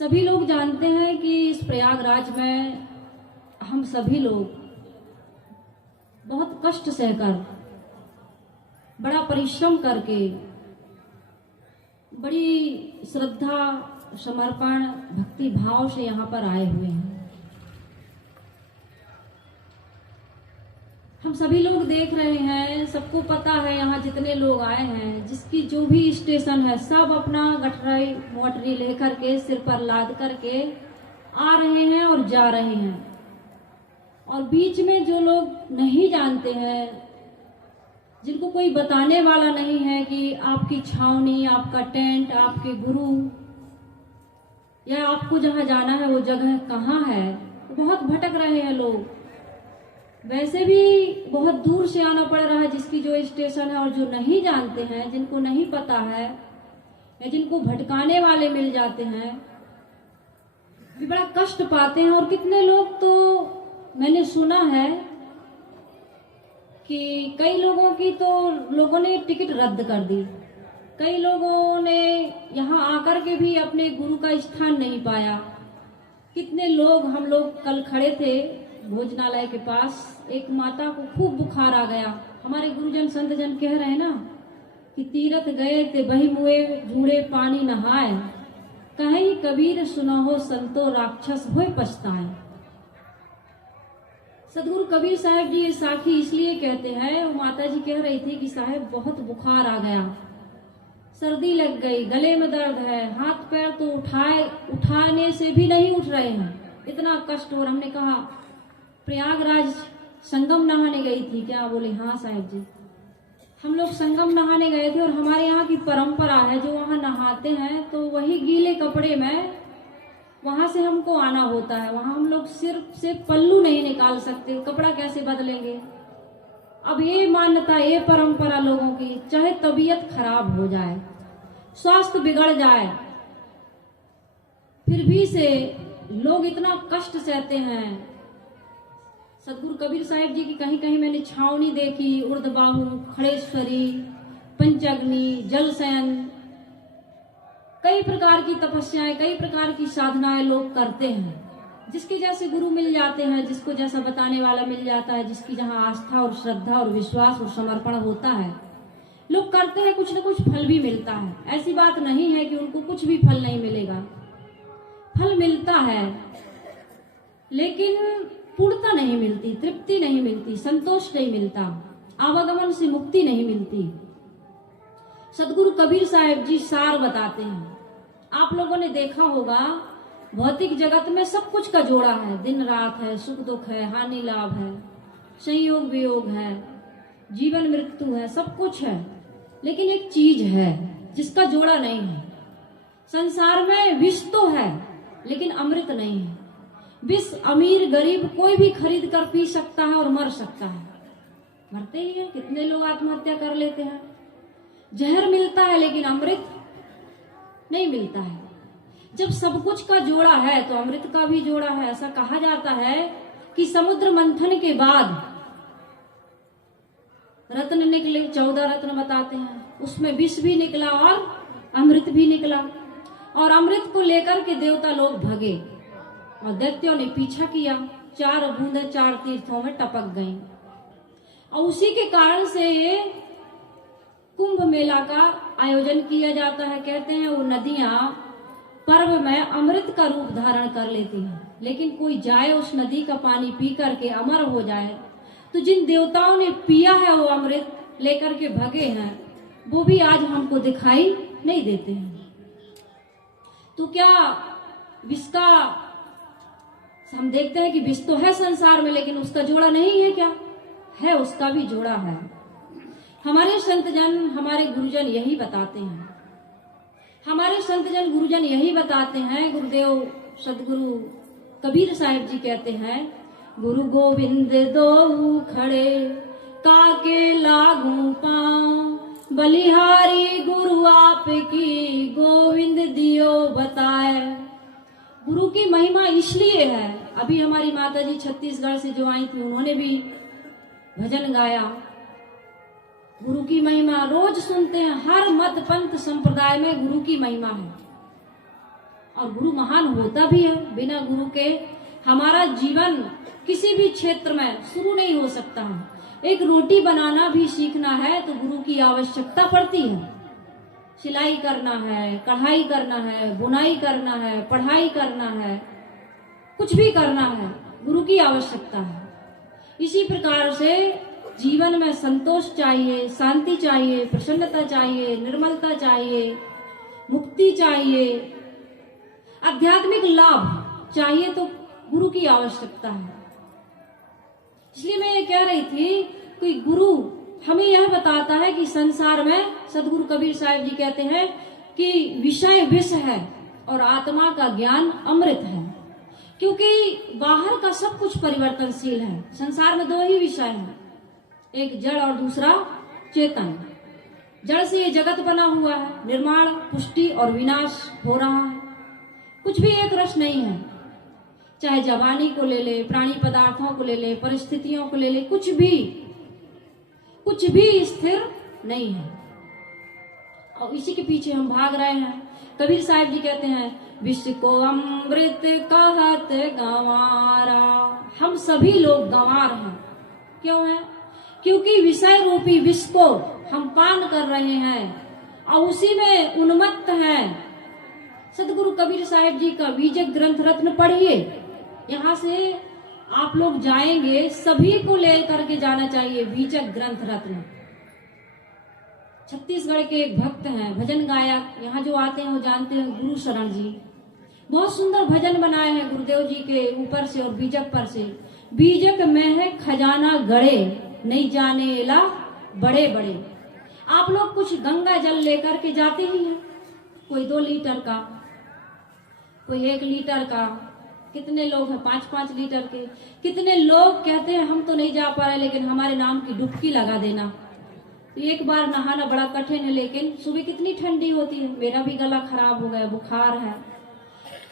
सभी लोग जानते हैं कि इस प्रयागराज में हम सभी लोग बहुत कष्ट सहकर, बड़ा परिश्रम करके, बड़ी श्रद्धा, समर्पण, भक्ति भाव से यहाँ पर आए हुए हैं। हम सभी लोग देख रहे हैं, सबको पता है यहाँ जितने लोग आए हैं, जिसकी जो भी स्टेशन है, सब अपना गठरी मोटरी लेकर के सिर पर लाद करके आ रहे हैं और जा रहे हैं। और बीच में जो लोग नहीं जानते हैं, जिनको कोई बताने वाला नहीं है कि आपकी छावनी, आपका टेंट, आपके गुरु या आपको जहाँ जाना है वो जगह कहाँ है, तो बहुत भटक रहे हैं लोग। वैसे भी बहुत दूर से आना पड़ रहा है जिसकी जो स्टेशन है, और जो नहीं जानते हैं, जिनको नहीं पता है या जिनको भटकाने वाले मिल जाते हैं, भी बड़ा कष्ट पाते हैं। और कितने लोग तो मैंने सुना है कि कई लोगों की तो लोगों ने टिकट रद्द कर दी, कई लोगों ने यहाँ आकर के भी अपने गुरु का स्थान नहीं पाया। कितने लोग, हम लोग कल खड़े थे भोजनालय के पास, एक माता को खूब बुखार आ गया। हमारे गुरुजन संतजन कह रहे हैं ना कि तीरथ गए ते बही मुए जूड़े पानी नहाए, कहीं कबीर सुना हो संतो राक्षस होए पछताए। सदगुरु कबीर साहब जी ये साखी इसलिए कहते हैं, वो माता जी कह रही थी कि साहब बहुत बुखार आ गया, सर्दी लग गई, गले में दर्द है, हाथ पैर तो उठाने से भी नहीं उठ रहे हैं, इतना कष्ट। और हमने कहा प्रयागराज संगम नहाने गई थी क्या? बोले हाँ साहब जी, हम लोग संगम नहाने गए थे। और हमारे यहाँ की परंपरा है, जो वहाँ नहाते हैं तो वही गीले कपड़े में वहां से हमको आना होता है। वहां हम लोग सिर्फ से पल्लू नहीं निकाल सकते, कपड़ा कैसे बदलेंगे। अब ये मान्यता, ये परंपरा लोगों की, चाहे तबीयत खराब हो जाए, स्वास्थ्य बिगड़ जाए, फिर भी से लोग इतना कष्ट सहते हैं। सदगुरु कबीर साहिब जी की कहीं कहीं मैंने छावनी देखी, उर्दबाहु, खड़ेश्वरी, पंचअग्नि, जलशयन, कई प्रकार की तपस्याएं, कई प्रकार की साधनाएं लोग करते हैं। जिसके जैसे गुरु मिल जाते हैं, जिसको जैसा बताने वाला मिल जाता है, जिसकी जहां आस्था और श्रद्धा और विश्वास और समर्पण होता है, लोग करते हैं, कुछ न कुछ फल भी मिलता है। ऐसी बात नहीं है कि उनको कुछ भी फल नहीं मिलेगा, फल मिलता है, लेकिन पूर्णता नहीं मिलती, तृप्ति नहीं मिलती, संतोष नहीं मिलता, आवागमन से मुक्ति नहीं मिलती। सदगुरु कबीर साहब जी सार बताते हैं। आप लोगों ने देखा होगा, भौतिक जगत में सब कुछ का जोड़ा है, दिन रात है, सुख दुख है, हानि लाभ है, संयोग वियोग है, जीवन मृत्यु है, सब कुछ है। लेकिन एक चीज है जिसका जोड़ा नहीं है। संसार में विष तो है लेकिन अमृत नहीं है। विष अमीर गरीब कोई भी खरीद कर पी सकता है और मर सकता है, मरते ही है। कितने लोग आत्महत्या कर लेते हैं। जहर मिलता है लेकिन अमृत नहीं मिलता है। जब सब कुछ का जोड़ा है तो अमृत का भी जोड़ा है। ऐसा कहा जाता है कि समुद्र मंथन के बाद रत्न निकले, 14 रत्न बताते हैं, उसमें विष भी निकला और अमृत भी निकला। और अमृत को लेकर के देवता लोग भगे और दैत्यों ने पीछा किया। 4 बूंदें 4 तीर्थों में टपक गईं। और उसी के कारण से ये कुंभ मेला का आयोजन किया जाता है। कहते हैं वो नदियां पर्व में अमृत का रूप धारण कर लेती हैं, लेकिन कोई जाए उस नदी का पानी पी करके अमर हो जाए, तो जिन देवताओं ने पिया है वो अमृत लेकर के भगे हैं, वो भी आज हमको दिखाई नहीं देते हैं। तो क्या विष का, हम देखते हैं कि विष तो है संसार में, लेकिन उसका जोड़ा नहीं है क्या? है, उसका भी जोड़ा है। हमारे संतजन, हमारे गुरुजन यही बताते हैं। हमारे संतजन गुरुजन यही बताते हैं। गुरुदेव सदगुरु कबीर साहिब जी कहते हैं, गुरु गोविंद दो खड़े काके लागू पांव, बलिहारी गुरु आप की गोविंद दियो बताए। गुरु की महिमा इसलिए है। अभी हमारी माता जी छत्तीसगढ़ से जो आई थी, उन्होंने भी भजन गाया। गुरु की महिमा रोज सुनते हैं। हर मत पंथ संप्रदाय में गुरु की महिमा है। और गुरु महान होता भी है। बिना गुरु के हमारा जीवन किसी भी क्षेत्र में शुरू नहीं हो सकता है। एक रोटी बनाना भी सीखना है तो गुरु की आवश्यकता पड़ती है। सिलाई करना है, कढ़ाई करना है, बुनाई करना है, पढ़ाई करना है, कुछ भी करना है, गुरु की आवश्यकता है। इसी प्रकार से जीवन में संतोष चाहिए, शांति चाहिए, प्रसन्नता चाहिए, निर्मलता चाहिए, मुक्ति चाहिए, आध्यात्मिक लाभ चाहिए तो गुरु की आवश्यकता है। इसलिए मैं ये कह रही थी कि गुरु हमें यह बताता है कि संसार में सदगुरु कबीर साहिब जी कहते हैं कि विषय विष है और आत्मा का ज्ञान अमृत है। क्योंकि बाहर का सब कुछ परिवर्तनशील है। संसार में दो ही विषय हैं, एक जड़ और दूसरा चेतन। जड़ से ये जगत बना हुआ है, निर्माण, पुष्टि और विनाश हो रहा है। कुछ भी एक रस नहीं है। चाहे जवानी को ले ले, प्राणी पदार्थों को ले ले, परिस्थितियों को ले ले, कुछ भी स्थिर नहीं है। और इसी के पीछे हम भाग रहे हैं। कबीर साहिब जी कहते हैं, विश्व को अमृत कहत गंवारा। हम सभी लोग गंवार हैं। क्यों है? क्योंकि विषय रूपी विष को हम पान कर रहे हैं और उसी में उन्मत्त हैं। सदगुरु कबीर साहिब जी का बीजक ग्रंथ रत्न पढ़िए। यहाँ से आप लोग जाएंगे, सभी को लेकर के जाना चाहिए बीजक ग्रंथ रत्न। छत्तीसगढ़ के एक भक्त हैं, भजन गायक, यहाँ जो आते हैं वो जानते हैं, गुरु शरण जी। बहुत सुंदर भजन बनाए हैं गुरुदेव जी के ऊपर से और बीजक पर से। बीजक में है खजाना गड़े, नहीं जाने ला बड़े बड़े। आप लोग कुछ गंगा जल लेकर के जाते ही हैं, कोई 2 लीटर का, कोई 1 लीटर का, कितने लोग हैं 5-5 लीटर के। कितने लोग कहते हैं हम तो नहीं जा पा रहे, लेकिन हमारे नाम की डुबकी लगा देना। एक बार नहाना बड़ा कठिन है, लेकिन सुबह कितनी ठंडी होती है। मेरा भी गला खराब हो गया, बुखार है।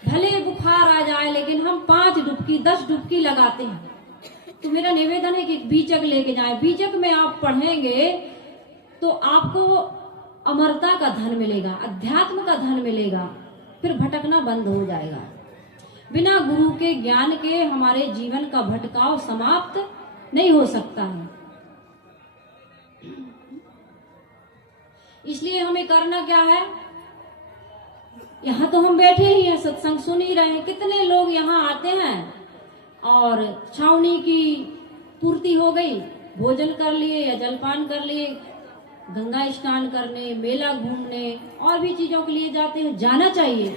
भले बुखार आ जाए लेकिन हम 5 डुबकी 10 डुबकी लगाते हैं। तो मेरा निवेदन है कि बीजक लेके जाए। बीजक में आप पढ़ेंगे तो आपको अमरता का धन मिलेगा, अध्यात्म का धन मिलेगा, फिर भटकना बंद हो जाएगा। बिना गुरु के ज्ञान के हमारे जीवन का भटकाव समाप्त नहीं हो सकता है। इसलिए हमें करना क्या है? यहाँ तो हम बैठे ही हैं, सत्संग सुन ही रहे हैं। कितने लोग यहाँ आते हैं और छावनी की पूर्ति हो गई, भोजन कर लिए या जलपान कर लिए, गंगा स्नान करने, मेला घूमने और भी चीजों के लिए जाते हैं। जाना चाहिए,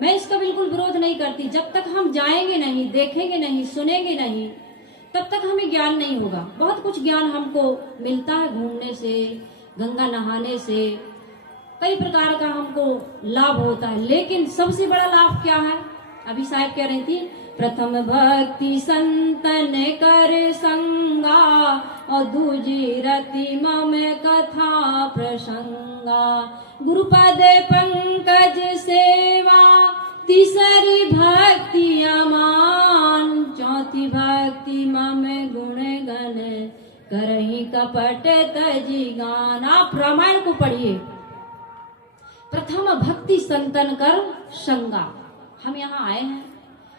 मैं इसका बिल्कुल विरोध नहीं करती। जब तक हम जाएंगे नहीं, देखेंगे नहीं, सुनेंगे नहीं, तब तक हमें ज्ञान नहीं होगा। बहुत कुछ ज्ञान हमको मिलता है घूमने से, गंगा नहाने से, कई प्रकार का हमको लाभ होता है। लेकिन सबसे बड़ा लाभ क्या है? अभी साहब कह रही थी, प्रथम भक्ति संतन कर संगा और दूजी रति मम कथा प्रसंगा। गुरुपद पंकज सेवा, तीसरी भक्ति अमान, चौथी भक्ति मम गुण गण करही कपट तजी गान। आप रामायण को पढ़िए। प्रथम भक्ति संतन कर संगा। हम यहाँ आए हैं,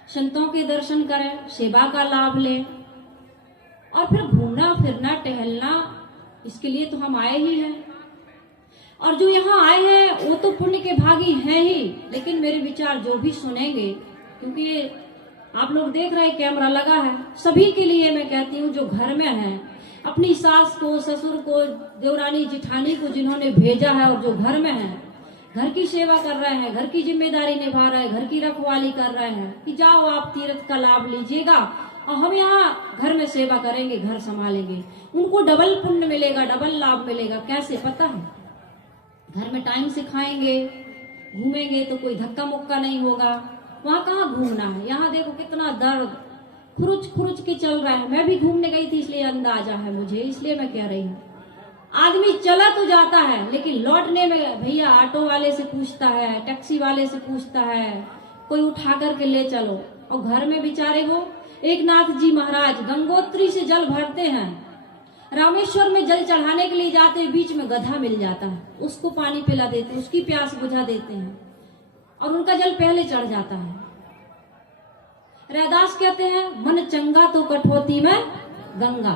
संतों के दर्शन करें, सेवा का लाभ लें और फिर घूमना फिरना टहलना, इसके लिए तो हम आए ही हैं। और जो यहाँ आए हैं वो तो पुण्य के भागी हैं ही, लेकिन मेरे विचार जो भी सुनेंगे, क्योंकि आप लोग देख रहे हैं कैमरा लगा है, सभी के लिए मैं कहती हूँ जो घर में है, अपनी सास को, ससुर को, देवरानी जिठानी को जिन्होंने भेजा है और जो घर में है, घर की सेवा कर रहे हैं, घर की जिम्मेदारी निभा रहे हैं, घर की रखवाली कर रहे हैं कि जाओ आप तीर्थ का लाभ लीजिएगा और हम यहाँ घर में सेवा करेंगे, घर संभालेंगे। उनको डबल पुण्य मिलेगा, डबल लाभ मिलेगा। कैसे? पता है, घर में टाइम से खाएंगे, घूमेंगे तो कोई धक्का मुक्का नहीं होगा। वहाँ कहाँ घूमना है? यहाँ देखो कितना दर्द खुरुच के चल रहा है। मैं भी घूमने गई थी, इसलिए अंदाजा है मुझे, इसलिए मैं कह रही हूँ। आदमी चला तो जाता है, लेकिन लौटने में भैया ऑटो वाले से पूछता है, टैक्सी वाले से पूछता है, कोई उठा करके ले चलो। और घर में बेचारे वो एक नाथ जी महाराज गंगोत्री से जल भरते हैं, रामेश्वर में जल चढ़ाने के लिए जाते हैं, बीच में गधा मिल जाता है, उसको पानी पिला देते, उसकी प्यास बुझा देते हैं। और उनका जल पहले चढ़ जाता है। रैदास कहते हैं मन चंगा तो कठौती में गंगा।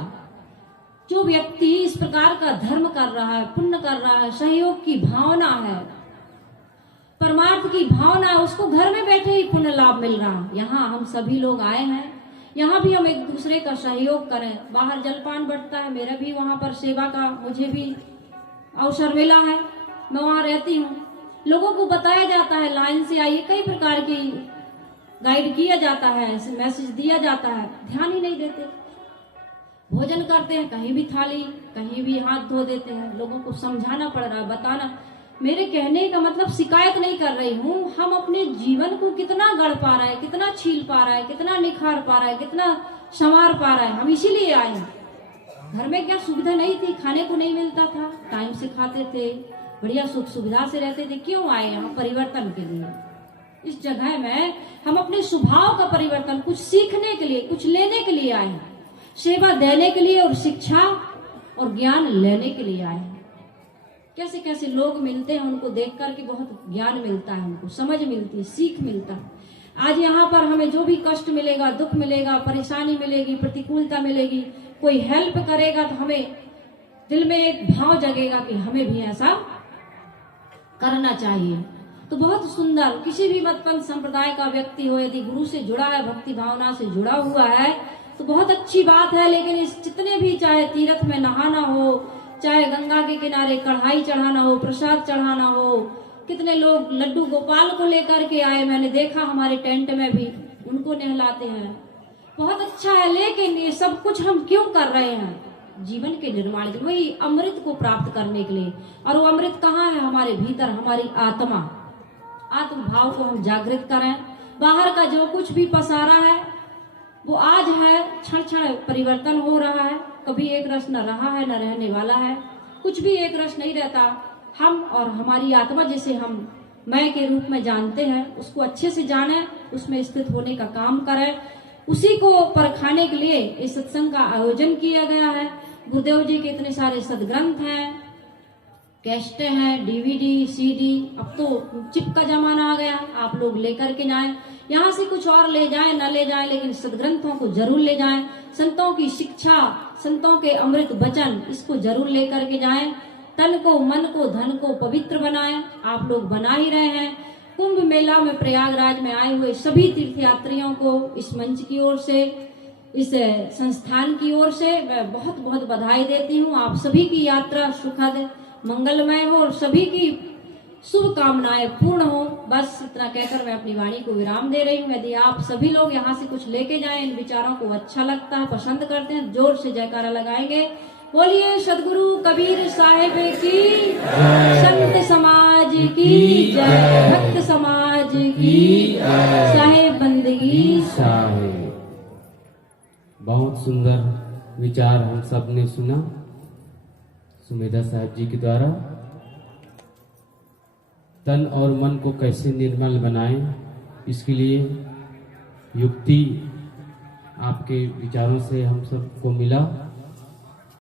जो व्यक्ति इस प्रकार का धर्म कर रहा है, पुण्य कर रहा है, सहयोग की भावना है, परमार्थ की भावना है, उसको घर में बैठे ही पुण्य लाभ मिल रहा है। यहाँ हम सभी लोग आए हैं, यहाँ भी हम एक दूसरे का सहयोग करें। बाहर जलपान बंटता है, मेरा भी वहां पर सेवा का मुझे भी अवसर मिला है, मैं वहां रहती हूँ। लोगों को बताया जाता है लाइन से आइए, कई प्रकार की गाइड किया जाता है, मैसेज दिया जाता है, ध्यान ही नहीं देते। भोजन करते हैं, कहीं भी थाली, कहीं भी हाथ धो देते हैं। लोगों को समझाना पड़ रहा है, बताना। मेरे कहने का मतलब शिकायत नहीं कर रही हूँ, हम अपने जीवन को कितना गढ़ पा रहा है, कितना छील पा रहा है, कितना निखार पा रहा है, कितना संवार पा रहा है, हम इसीलिए आए हैं। घर में क्या सुविधा नहीं थी, खाने को नहीं मिलता था, टाइम से खाते थे, बढ़िया सुख सुविधा से रहते थे। क्यों आए यहाँ? परिवर्तन के लिए। इस जगह में हम अपने स्वभाव का परिवर्तन, कुछ सीखने के लिए, कुछ लेने के लिए आए हैं, सेवा देने के लिए और शिक्षा और ज्ञान लेने के लिए आए हैं। कैसे कैसे लोग मिलते हैं, उनको देख करके बहुत ज्ञान मिलता है, उनको समझ मिलती है, सीख मिलता है। आज यहाँ पर हमें जो भी कष्ट मिलेगा, दुख मिलेगा, परेशानी मिलेगी, प्रतिकूलता मिलेगी, कोई हेल्प करेगा तो हमें दिल में एक भाव जगेगा कि हमें भी ऐसा करना चाहिए। तो बहुत सुंदर, किसी भी मतपंथ संप्रदाय का व्यक्ति हो, यदि गुरु से जुड़ा है, भक्ति भावना से जुड़ा हुआ है तो बहुत अच्छी बात है। लेकिन इस जितने भी, चाहे तीर्थ में नहाना हो, चाहे गंगा के किनारे कढ़ाई चढ़ाना हो, प्रसाद चढ़ाना हो, कितने लोग लड्डू गोपाल को लेकर के आए, मैंने देखा हमारे टेंट में भी, उनको नहलाते हैं, बहुत अच्छा है। लेकिन ये सब कुछ हम क्यों कर रहे हैं? जीवन के निर्माण के लिए, वही अमृत को प्राप्त करने के लिए। और वो अमृत कहाँ है? हमारे भीतर, हमारी आत्मा, आत्म भाव को हम जागृत करें। बाहर का जो कुछ भी पसारा है वो आज है, क्षण क्षण परिवर्तन हो रहा है, कभी एक रस न रहा है, न रहने वाला है, कुछ भी एक रस नहीं रहता। हम और हमारी आत्मा जिसे हम मैं के रूप में जानते हैं, उसको अच्छे से जाने, उसमें स्थित होने का काम करें। उसी को परखाने के लिए इस सत्संग का आयोजन किया गया है। गुरुदेव जी के इतने सारे सदग्रंथ हैं, कैसेटें हैं, डीवीडी, सीडी, अब तो चिप का जमाना आ गया, आप लोग लेकर के जाएं। यहाँ से कुछ और ले जाएं न ले जाएं, लेकिन सदग्रंथों को जरूर ले जाएं। संतों की शिक्षा, संतों के अमृत वचन, इसको जरूर लेकर के जाएं। तन को, मन को, धन को पवित्र बनाएं। आप लोग बना ही रहे हैं। कुंभ मेला में प्रयागराज में आए हुए सभी तीर्थयात्रियों को इस मंच की ओर से, इस संस्थान की ओर से मैं बहुत बहुत बधाई देती हूँ। आप सभी की यात्रा सुखद मंगलमय हो और सभी की शुभकामनाएं पूर्ण हो। बस इतना कहकर मैं अपनी वाणी को विराम दे रही हूँ। यदि आप सभी लोग यहाँ से कुछ लेके जाएं, इन विचारों को अच्छा लगता है, पसंद करते हैं, जोर से जयकारा लगाएंगे। बोलिए सदगुरु कबीर साहिब की, संत समाज की जय, भक्त समाज की साहेब बंदगी साहेब। बहुत सुंदर विचार हम सब ने सुना सुमेधा साहब जी के द्वारा। तन और मन को कैसे निर्मल बनाएं, इसके लिए युक्ति आपके विचारों से हम सबको मिला।